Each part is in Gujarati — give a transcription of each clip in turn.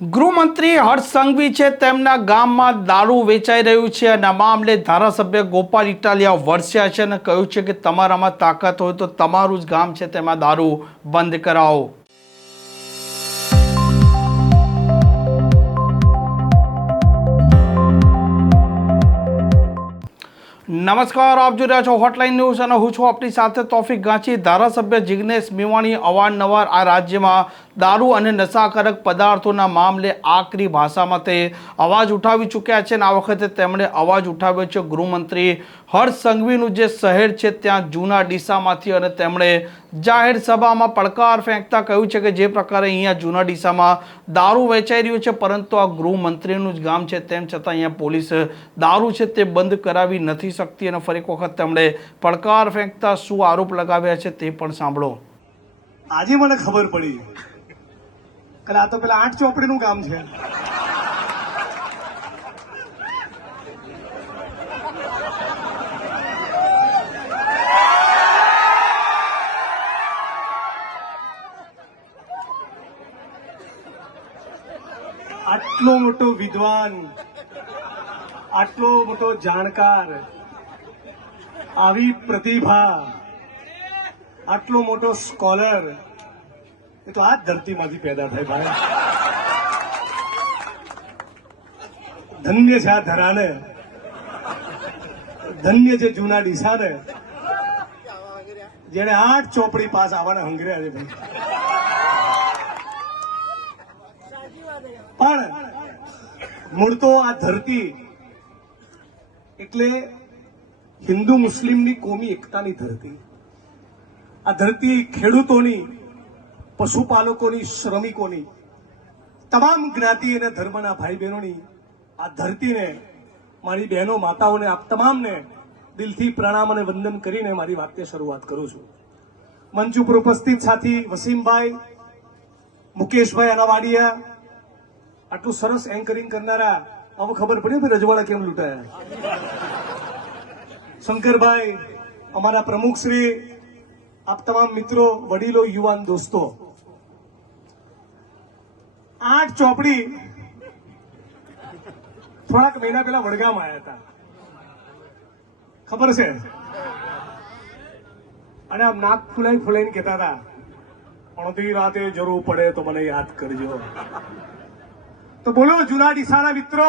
ગૃહમંત્રી હર્ષ સંઘવી છે તેમના ગામમાં દારૂ વેચાઈ રહ્યું છે અને આ મામલે ધારાસભ્ય ગોપાલ ઇટાલિયા વરસ્યા છે અને કહ્યું છે કે તમારામાં તાકાત હોય તો તમારું જ ગામ છે તેમાં દારૂ બંધ કરાવો। નમસ્કાર, આપ જોઈ રહ્યા છો હોટલાઇન ન્યૂઝ અને હું છું આપની સાથે તોફિક ગાંચી। ધારાસભ્ય જિગ્નેશ મેવાણી અવારનવાર આ રાજ્યમાં દારૂ અને નશાકારક પદાર્થોના મામલે આકરી ભાષામાં તે અવાજ ઉઠાવી ચૂક્યા છે અને આ વખતે તેમણે અવાજ ઉઠાવ્યો છે ગૃહમંત્રી હર્ષ સંઘવીનું જે શહેર છે ત્યાં જૂના ડીસામાંથી, અને તેમણે જાહેર સભામાં પડકાર ફેંકતા કહ્યું છે કે જે પ્રકારે અહીંયા જૂના ડીસામાં દારૂ વેચાઈ રહ્યું છે પરંતુ આ ગૃહમંત્રીનું જ ગામ છે તેમ છતાં અહીંયા પોલીસ દારૂ છે તે બંધ કરાવી નથી શકતી અને ફરી એક વખત તેમણે પડકાર ફેંકતા શું આરોપ લગાવ્યા છે તે પણ સાંભળો। આજે મને ખબર પડી કે આ તો પેલા 8 ચોપડીનું કામ છે। આટલો મોટો વિદ્વાન, આટલો મોટો જાણકાર, આવી પ્રતિભા, આટલો મોટો સ્કોલર એ તો આ જ ધરતીમાંથી પેદા થાય ભાઈ। ધન્ય છે આ ધરાને, ધન્ય છે જૂના ડીસાને, જેને 8 ચોપડી પાસ આવવાના હંગર્યા છે ભાઈ। પણ મૂળ તો આ ધરતી એટલે હિન્દુ મુસ્લિમની કોમી એકતાની ધરતી, આ ધરતી ખેડૂતોની, પશુપાલકોની, શ્રમિકોની, તમામ જ્ઞાતિ અને ધર્મના ભાઈ બહેનોની આ ધરતીને, મારી બહેનો માતાઓને, આપ તમામને દિલથી પ્રણામ અને વંદન કરીને મારી વાતની શરૂઆત કરું છું। મંચ ઉપર ઉપસ્થિત સાથી વસીમભાઈ, મુકેશભાઈ અનાવાડિયા, આટલું સરસ એન્કરિંગ કરનારા, હવે ખબર પડી કે રજવાડા કેમ લૂંટાયા। શંકરભાઈ, અમારા પ્રમુખ શ્રી, આપ તમામ મિત્રો, વડીલો, યુવાન દોસ્તો, 8 ચોપડી થોડાક મહિના પહેલા વડગામ આવ્યા હતા, ખબર છે? અને આમ નાક ફૂલાઈ ફૂલાઈને કહેતા હતા, અડધી રાતે જરૂર પડે તો મને યાદ કરજો। તો બોલો જૂના ડીસાના મિત્રો,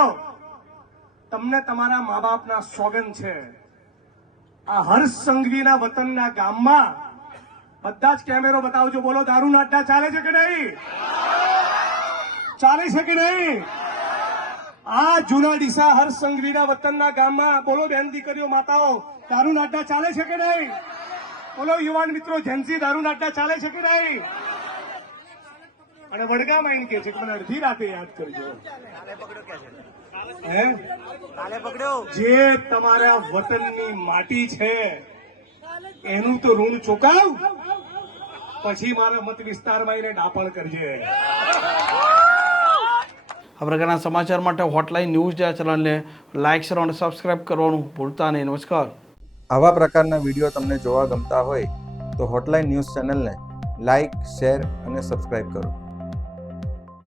તમને તમારા મા બાપના સોગન છે, આ હર્ષ સંઘવીના વતનના ગામમાં બધા જ કેમેરો બતાવજો, બોલો દારૂના અડ્ડા ચાલે છે કે નહીં? ચાલે છે કે નહીં? આ જૂના ડીસા હર્ષ સંઘવીના વતનના ગામમાં બોલો બેન દીકરીઓ, માતાઓ, દારૂના અડ્ડા ચાલે છે કે નહીં? બોલો યુવાન મિત્રો, જેન્સી, દારૂના અડ્ડા ચાલે છે કે નહીં? અને વડગામ આવીને કે છે કે મને અડધી રાતે યાદ કરજો। જે તમારા વતનની માટી છે એનું તો ઋણ ચૂકવ, પછી મારા મત વિસ્તારમાં એને ડાપણ કરજે। આ પ્રકારના સમાચાર માટે હોટલાઇન ન્યૂઝ ચેનલને લાઇક, શેર અને સબસ્ક્રાઇબ કરવાનું ભૂલતા નહીં। નમસ્કાર। આવા પ્રકારના વિડીયો તમને જોવા ગમતા હોય તો હોટલાઇન ન્યૂઝ ચેનલને લાઇક, શેર અને સબસ્ક્રાઇબ કરો।